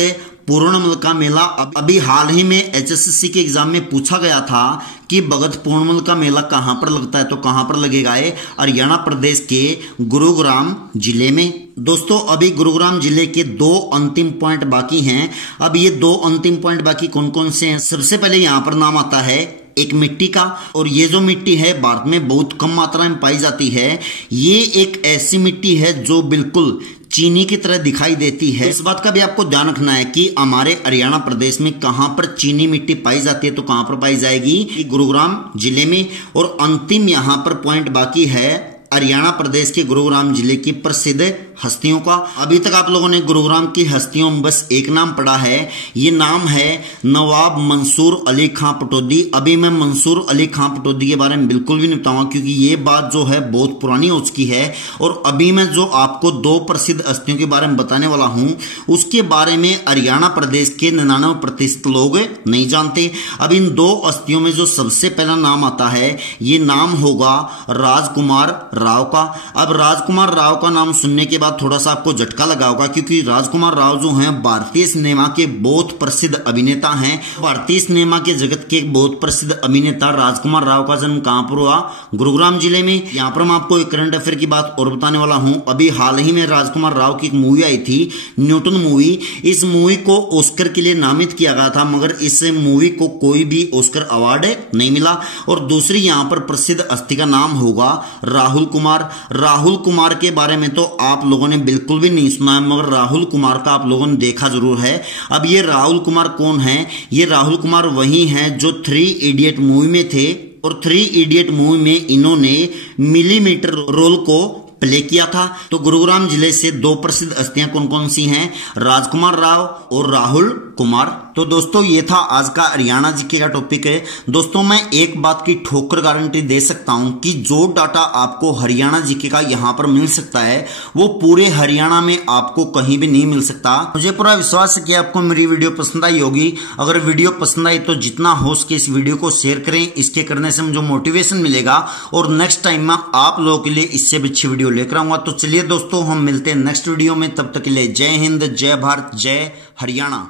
पूर्णमल का मेला। अभी हाल ही में HSSC के एग्जाम में पूछा गया था कि भगत पूर्णमल का मेला कहां पर लगता है? तो कहां पर लगेगा? हरियाणा प्रदेश के गुरुग्राम जिले में। दोस्तों अभी गुरुग्राम जिले के दो अंतिम पॉइंट बाकी हैं। अब ये दो अंतिम पॉइंट बाकी कौन कौन से हैं? सबसे पहले यहां पर नाम आता है एक मिट्टी का। और ये जो मिट्टी है भारत में बहुत कम मात्रा में पाई जाती है। ये एक ऐसी मिट्टी है जो बिल्कुल चीनी की तरह दिखाई देती है। इस बात का भी आपको ध्यान रखना है कि हमारे हरियाणा प्रदेश में कहां पर चीनी मिट्टी पाई जाती है? तो कहां पर पाई जाएगी? गुरुग्राम जिले में। और अंतिम यहां पर पॉइंट बाकी है हरियाणा प्रदेश के गुरुग्राम जिले की प्रसिद्ध हस्तियों का। अभी तक आप लोगों ने गुरुग्राम की हस्तियों में बस एक नाम पढ़ा है। ये नाम है नवाब मंसूर अली खां पटौदी। अभी मैं मंसूर अली खां पटौदी के बारे में बिल्कुल भी नहीं बताऊंगा क्योंकि ये बात जो है बहुत पुरानी हो चुकी है। और अभी मैं जो आपको दो प्रसिद्ध हस्तियों के बारे में बताने वाला हूं उसके बारे में हरियाणा प्रदेश के 99% लोग नहीं जानते। अब इन दो हस्तियों में जो सबसे पहला नाम आता है ये नाम होगा राजकुमार राव का। अब राजकुमार राव का नाम सुनने के बाद थोड़ा सा आपको झटका लगा होगा क्योंकि राजकुमार राव जो हैं भारतीय सिनेमा के बहुत प्रसिद्ध अभिनेता हैं। भारतीय सिनेमा के जगत के बहुत प्रसिद्ध अभिनेता राजकुमार राव का जन्म कहां पर हुआ? गुरुग्राम जिले में। यहां पर मैं आपको एक करंट अफेयर की बात और बताने वाला हूं। अभी हाल ही में राजकुमार राव की एक मूवी आई थी न्यूटन मूवी। इस मूवी को ऑस्कर के लिए नामित किया गया था मगर इस मूवी को कोई भी ऑस्कर अवार्ड नहीं मिला। और दूसरी यहां पर प्रसिद्ध हस्ती का नाम होगा राहुल कुमार। राहुल कुमार के बारे में तो आप लोगों ने बिल्कुल भी नहीं सुना है मगर राहुल कुमार का आप लोगों ने देखा जरूर है। अब ये राहुल कुमार कौन है? ये राहुल कुमार वही हैं जो 3 इडियट मूवी में थे। और 3 इडियट मूवी में इन्होंने मिलीमीटर रोल को प्ले किया था। तो गुरुग्राम जिले से दो प्रसिद्ध हस्तियां कौन कौन सी हैं? राजकुमार राव और राहुल कुमार। तो दोस्तों ये था आज का हरियाणा जीके का टॉपिक है। दोस्तों मैं एक बात की ठोकर गारंटी दे सकता हूं कि जो डाटा आपको हरियाणा जीके का यहां पर मिल सकता है वो पूरे हरियाणा में आपको कहीं भी नहीं मिल सकता। मुझे पूरा विश्वास है कि आपको मेरी वीडियो पसंद आई होगी। अगर वीडियो पसंद आई तो जितना हो सके इस वीडियो को शेयर करें। इसके करने से मुझे मोटिवेशन मिलेगा और नेक्स्ट टाइम मैं आप लोगों के लिए इससे भी अच्छी वीडियो लेकर आऊंगा। तो चलिए दोस्तों हम मिलते हैं नेक्स्ट वीडियो में। तब तक के लिए जय हिंद, जय भारत, जय हरियाणा।